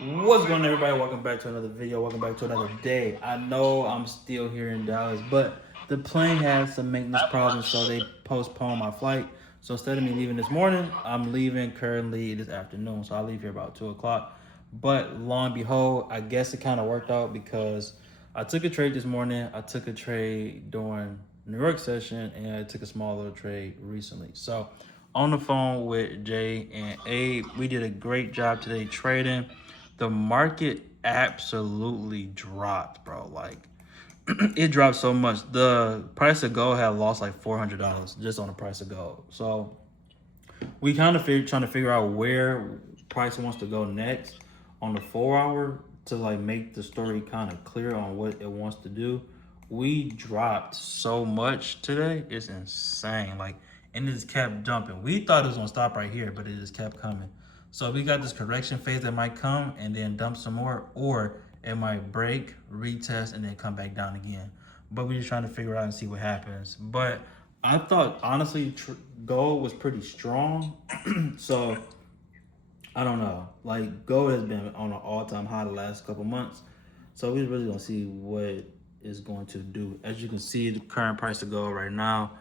What's going on, everybody? Welcome back to another video. Welcome back to another day. I know I'm still here in Dallas, but the plane had some maintenance problems, so they postponed my flight. So instead of me leaving this morning, I'm leaving currently this afternoon. So I'll leave here about 2 o'clock. But lo and behold, I guess it kind of worked out because I took a trade this morning. I took a trade during New York session, and I took a small little trade recently. So on the phone with Jay and Abe, we did a great job today trading. The market absolutely dropped, bro. Like it dropped so much. The price of gold had lost like $400 just on the price of gold. So we kind of trying to figure out where price wants to go next on the 4 hour to like make the story kind of clear on what it wants to do. We dropped so much today, it's insane. Like, and it just kept jumping. We thought it was gonna stop right here, but it just kept coming. So we got this correction phase that might come and then dump some more, or it might break, retest, and then come back down again. But we're just trying to figure out and see what happens. But I thought honestly, gold was pretty strong. So I don't know. Like gold has been on an all-time high the last couple months. So we're really gonna see what is going to do. As you can see, the current price of gold right now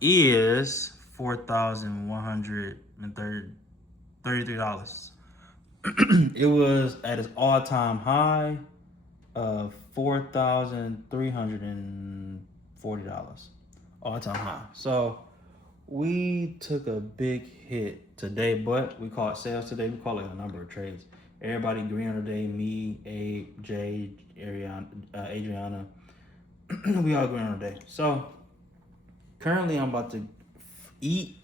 is $4,133. It was at its all-time high of $4,340. All-time high. So we took a big hit today, but we call it sales today. We call it a number of trades. Everybody green on the day. Me, Abe, Jay, Adriana. We all green on the day. So currently, I'm about to eat,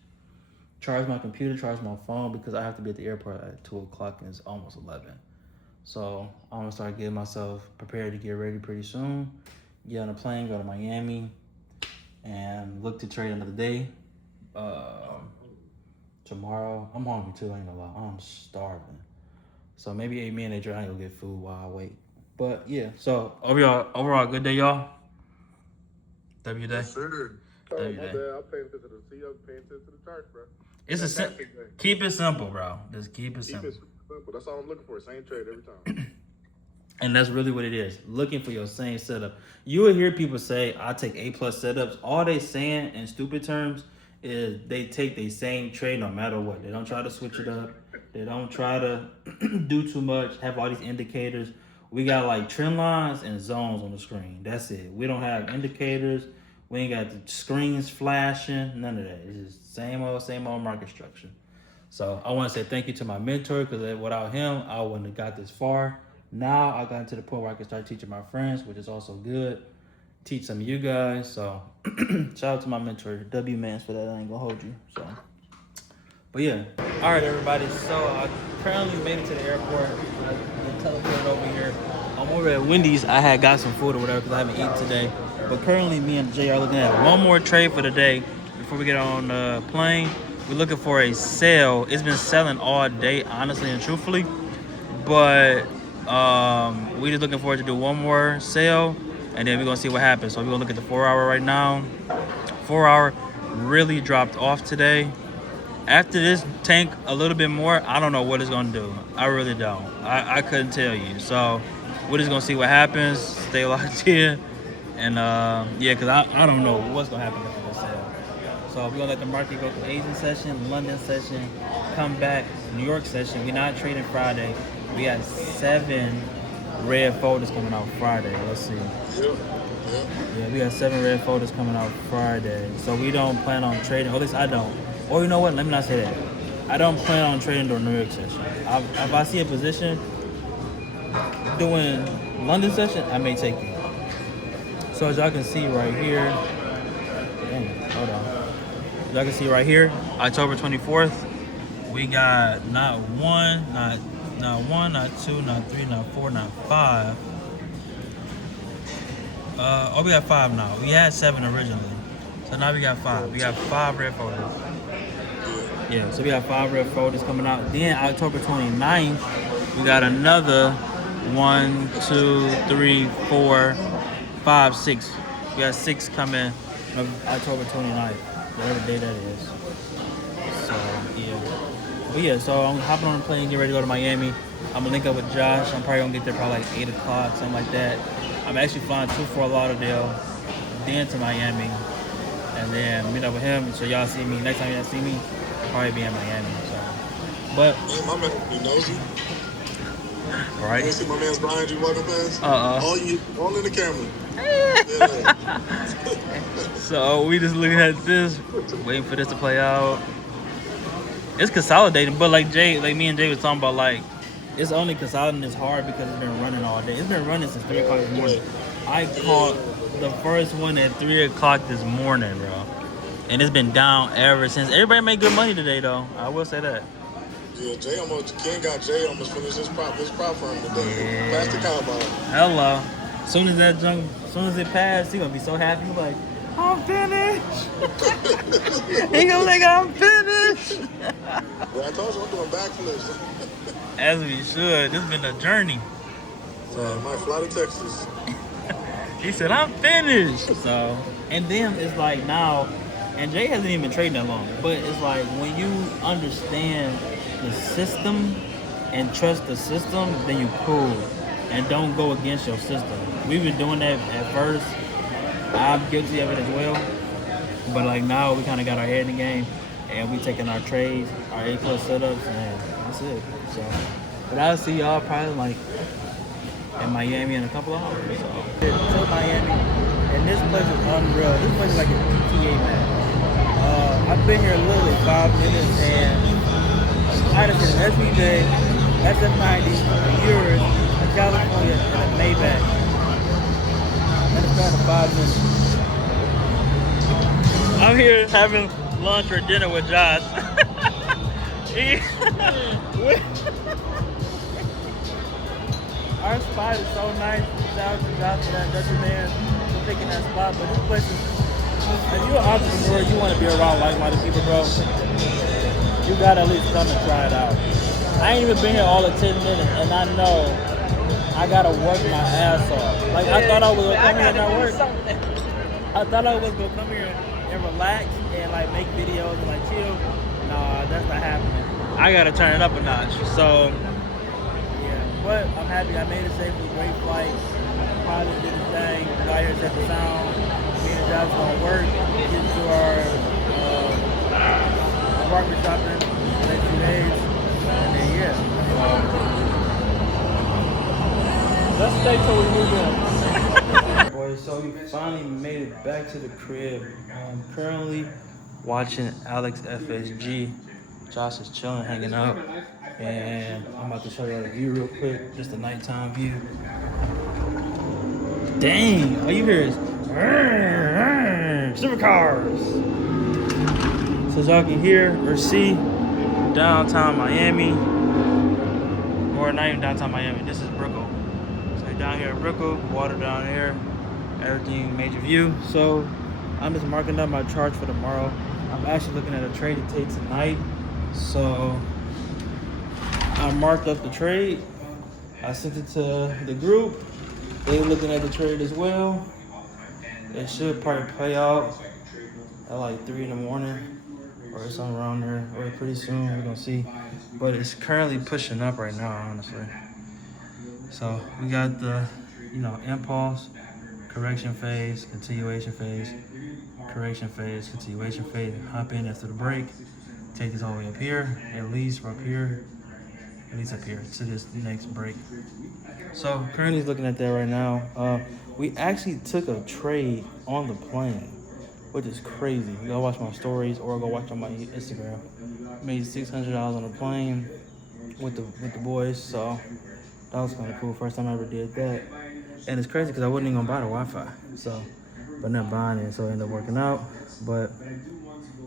charge my computer, charge my phone because I have to be at the airport at 2 o'clock and it's almost 11. So I'm gonna start getting myself prepared to get ready pretty soon. Get on a plane, go to Miami, and look to trade another day. Tomorrow, I'm hungry too. I ain't gonna lie, I'm starving. So maybe me and Adrian go get food while I wait. But yeah, so overall, good day, y'all. W day. Yes, sir. Oh, W my day. bad. I'm paying attention to the C. I'm paying attention to the chart, bro. It's a Fantastic day. keep it simple, bro. Just keep it Keep simple. it simple. That's all I'm looking for. Same trade every time. And that's really what it is. Looking for your same setup. You will hear people say, I take A plus setups. All they saying in stupid terms is they take the same trade no matter what. They don't try to switch it up. They don't try to do too much, have all these indicators. We got like trend lines and zones on the screen. That's it. We don't have indicators. We ain't got the screens flashing. None of that. It's just same old market structure. So I want to say thank you to my mentor because without him, I wouldn't have got this far. Now I got to the point where I can start teaching my friends, which is also good. Teach some of you guys. So shout out to my mentor, W Mans, for that. I ain't gonna hold you. So, but yeah. All right, everybody. So I currently made it to the airport. The teleported over here. I'm over at Wendy's. I had got some food or whatever because I haven't eaten today. But currently, me and Jay are looking at one more trade for the day before we get on the plane. We're looking for a sale. It's been selling all day, honestly and truthfully. But we just looking forward to do one more sale, and then we're gonna see what happens. So we're gonna look at the 4 hour right now. 4 hour really dropped off today. After this tank a little bit more, I don't know what it's gonna do. I really don't. I couldn't tell you. So we're just gonna see what happens. Stay locked in, and yeah, cause I don't know what's gonna happen after this sale. So we're gonna let the market go to Asian session, London session, come back, New York session. We're not trading Friday. We got 7 red folders coming out Friday. Let's see. Yeah, we got 7 red folders coming out Friday. So we don't plan on trading. Or at least I don't. Or you know what? Let me not say that. I don't plan on trading during New York session. If I see a position doing London session, I may take it. So as y'all can see right here, dang, hold on. As y'all can see right here, October 24th, we got not one, not two, not three, not four, not five. We got 5 now. We had 7 originally. So now we got 5. We got 5 red folders. Yeah, so we got 5 red folders coming out. Then October 29th, we got another 1, 2, 3, 4, 5, 6. We got 6 coming October 29th, whatever day that is. So, yeah. But yeah, so I'm hopping on a plane, getting ready to go to Miami. I'm gonna link up with Josh. I'm probably gonna get there probably like 8 o'clock, something like that. I'm actually flying to Fort Lauderdale, then to Miami, and then meet up with him. So y'all see me next time y'all see me, I'll probably be in Miami. So, but Hey, my man, you nosy. all right. You see my man's behind you walking past? All in the camera. Yeah. So we just looking at this, waiting for this to play out. It's consolidating, but like me and Jay was talking about, like it's only consolidating is hard because it's been running all day. It's been running since 3 o'clock this morning. I caught the first one at 3 o'clock this morning, bro, and it's been down ever since. Everybody made good money today, though. I will say that. Yeah, Jay almost finished his prop firm today. Yeah. Past the cowboy. Hello. As soon as it passed, he gonna be so happy. He's like, I'm finished. He gonna think I'm finished. Well, I told you I'm doing backflips. As we should. This has been a journey. So I might fly to Texas. He said, I'm finished. So, and then it's like now, and Jay hasn't even been trading that long, but it's like when you understand the system and trust the system, then you cool and don't go against your system. We've been doing that at first. I'm guilty of it as well. But like now we kind of got our head in the game and we taking our trades, our A+ setups, and that's it. So, but I'll see y'all probably like in Miami in a couple of hours. So, to Miami, and this place is unreal. This place is like a GTA man. I've been here literally 5 minutes, and I had an SVJ, SF90, a Urus, a California, and a Maybach. And it's been 5 minutes. I'm here having lunch or dinner with Josh. Our spot is so nice. Shout out to Josh for that Dutch man for picking that spot. But this place is, if you're an entrepreneur, you want to be around like-minded people, bro. You gotta at least come and try it out. I ain't even been here all of 10 minutes, and I know I gotta work my ass off. Like I thought I was gonna come here and not work. I thought I was gonna come here and relax and like make videos and like chill. Nah, that's not happening. I gotta turn it up a notch. So yeah, but I'm happy I made it safely. Great flight. Probably did the thing. Got here, set the sound. Me and Josh gonna work. Get to our apartment shopping the next few days, and then yeah. Let's stay till we move in. Boys, so we finally made it back to the crib. I'm currently watching Alex FSG. Josh is chilling, hanging out, and I'm about to show you the view real quick. Just a nighttime view. Dang, all you hear is supercars. So as y'all can hear or see, downtown Miami, or not even downtown Miami, this is Brickell. So down here in Brickell, water down there, everything major view. So I'm just marking up my charts for tomorrow. I'm actually looking at a trade to take tonight. So I marked up the trade. I sent it to the group. They're looking at the trade as well. It should probably play out at like 3 in the morning or something around there, or pretty soon. We're gonna see. But it's currently pushing up right now, honestly. So we got the, impulse, correction phase, continuation phase, correction phase, continuation phase. Hop in after the break. Take this all the way up here, at least up here, at least up here to this next break. So currently looking at that right now. We actually took a trade on the plane, which is crazy. You go watch my stories or go watch on my Instagram. Made $600 on the plane with the boys, so that was kind of cool. First time I ever did that, and it's crazy because I wasn't even gonna buy the Wi-Fi, so but not buying it, so it ended up working out. But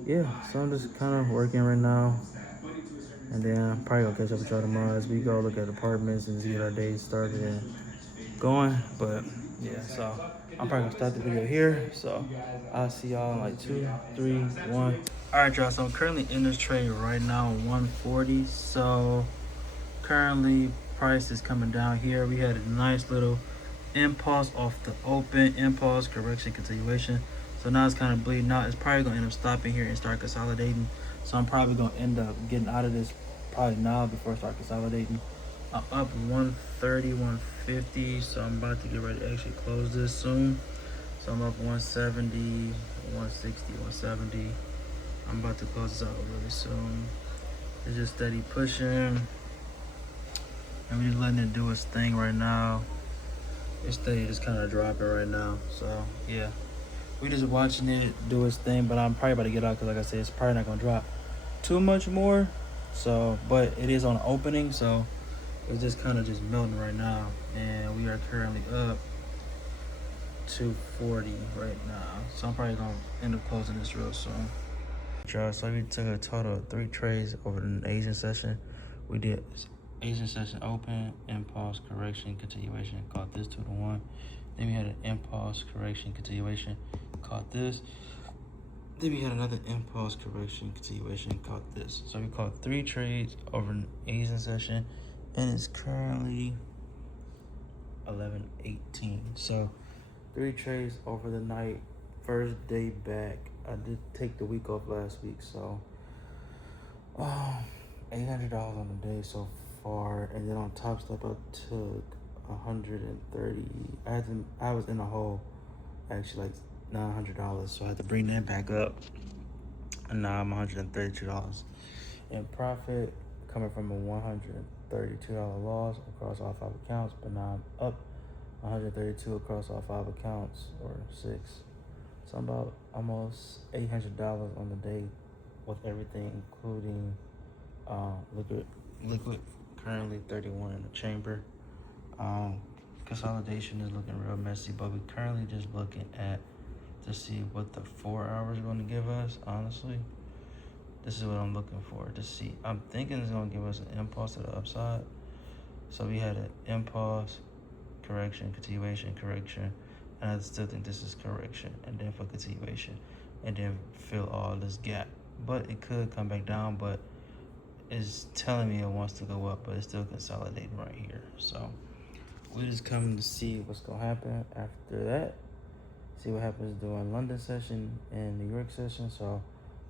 yeah, so I'm just kind of working right now. And then I'm probably gonna catch up with y'all tomorrow as we go look at apartments and get our days started and going. But yeah, so I'm probably gonna start the video here. So I'll see y'all in like 2, 3, 1. All right, y'all. So I'm currently in this trade right now, 140. So currently price is coming down here. We had a nice little impulse off the open, impulse, correction, continuation. So now it's kind of bleeding out. It's probably gonna end up stopping here and start consolidating. So I'm probably gonna end up getting out of this probably now before I start consolidating. I'm up 130, 150, so I'm about to get ready to actually close this soon. So I'm up 170, 160, 170. I'm about to close this out really soon. It's just steady pushing, and we're just letting it do its thing right now. It's steady just kind of dropping right now. So yeah, we just watching it do its thing, but I'm probably about to get out because like I said, it's probably not gonna drop too much more. So, but it is on opening, so it's just kind of just melting right now, and we are currently up 240 right now. So I'm probably gonna end up closing this real soon. So we took a total of 3 trades over the Asian session. We did Asian session open, impulse, correction, continuation, caught this 2-to-1. Then we had an impulse, correction, continuation, caught this. Then we had another impulse, correction, continuation, caught this. So we caught 3 trades over an Asian session, and it's currently 11:18. So 3 trades over the night, first day back. I did take the week off last week, so $800 on the day so far, and then on Top Step I took 130. I was in a hole actually like $900, so I had to bring that back up, and now I'm $132 in profit, coming from a $132 loss across all 5 accounts, but now I'm up 132 across all 5 accounts, or 6. So I'm about almost $800 on the day with everything, including liquid currently 31 in the chamber. Consolidation is looking real messy, but we're currently just looking at to see what the 4 hours are going to give us. Honestly, this is what I'm looking for to see. I'm thinking it's going to give us an impulse to the upside. So we had an impulse, correction, continuation, correction, and I still think this is correction, and then for continuation, and then fill all this gap. But it could come back down, but it's telling me it wants to go up, but it's still consolidating right here. So we're just coming to see what's gonna happen after that. See what happens during London session and New York session. So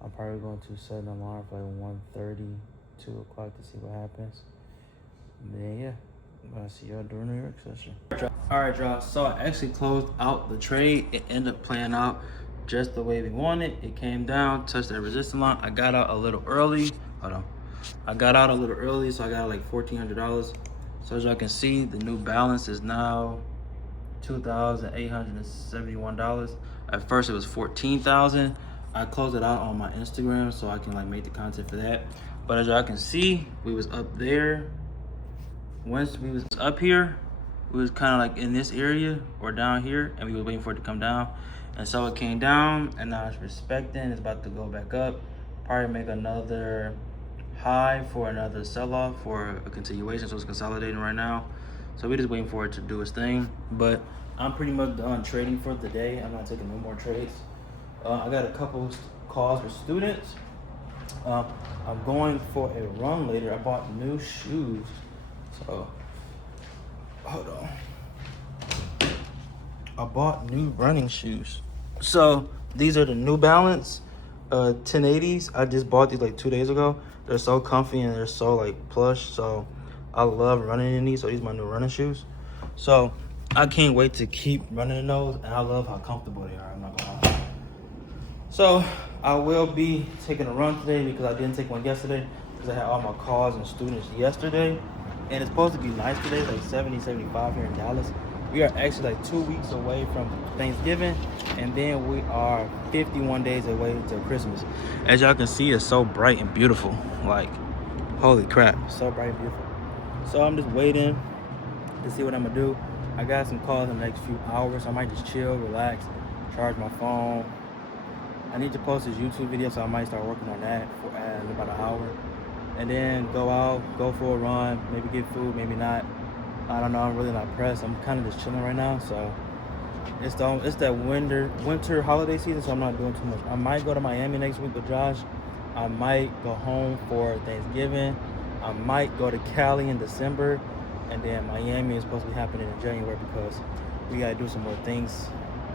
I'm probably going to set an alarm for like 1:30, 2 o'clock to see what happens. And then yeah, I'm gonna see y'all during New York session. All right, y'all. So I actually closed out the trade. It ended up playing out just the way we wanted. It came down, touched that resistance line. I got out a little early. Hold on. I got out a little early, so I got like $1,400. So as y'all can see, the new balance is now $2,871. At first it was $14,000. I closed it out on my Instagram so I can like make the content for that. But as y'all can see, we was up there. Once we was up here, we was kind of like in this area or down here, and we were waiting for it to come down. And so it came down, and now it's respecting. It's about to go back up. Probably make another high for another sell-off for a continuation. So it's consolidating right now. So we're just waiting for it to do its thing. But I'm pretty much done trading for the day. I'm not taking no more trades. I got a couple calls for students. I'm going for a run later. I bought new shoes. So hold on. I bought new running shoes. So these are the New Balance 1080s. I just bought these like 2 days ago. They're so comfy and they're so like plush. So I love running in these. So these are my new running shoes. So I can't wait to keep running in those, and I love how comfortable they are. I'm not gonna lie. So I will be taking a run today because I didn't take one yesterday because I had all my calls and students yesterday. And it's supposed to be nice today, like 70, 75 here in Dallas. We are actually like 2 weeks away from Thanksgiving, and then we are 51 days away to Christmas. As y'all can see, it's so bright and beautiful. Like, holy crap, so bright and beautiful. So I'm just waiting to see what I'm gonna do. I got some calls in the next few hours, so I might just chill, relax, charge my phone. I need to post this YouTube video, so I might start working on that for in about an hour. And then go out, go for a run, maybe get food, maybe not. I don't know, I'm really not pressed. I'm kind of just chilling right now, so it's that winter holiday season, so I'm not doing too much. I might go to Miami next week with Josh. I might go home for Thanksgiving. I might go to Cali in December, and then Miami is supposed to be happening in January because we gotta do some more things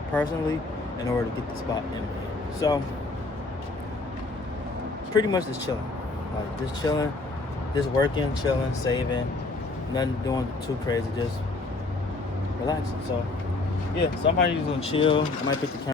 personally in order to get the spot in there. So pretty much just chilling. Like just chilling, just working, chilling, saving, nothing doing too crazy, just relaxing. So yeah, somebody's gonna chill. I might pick the camera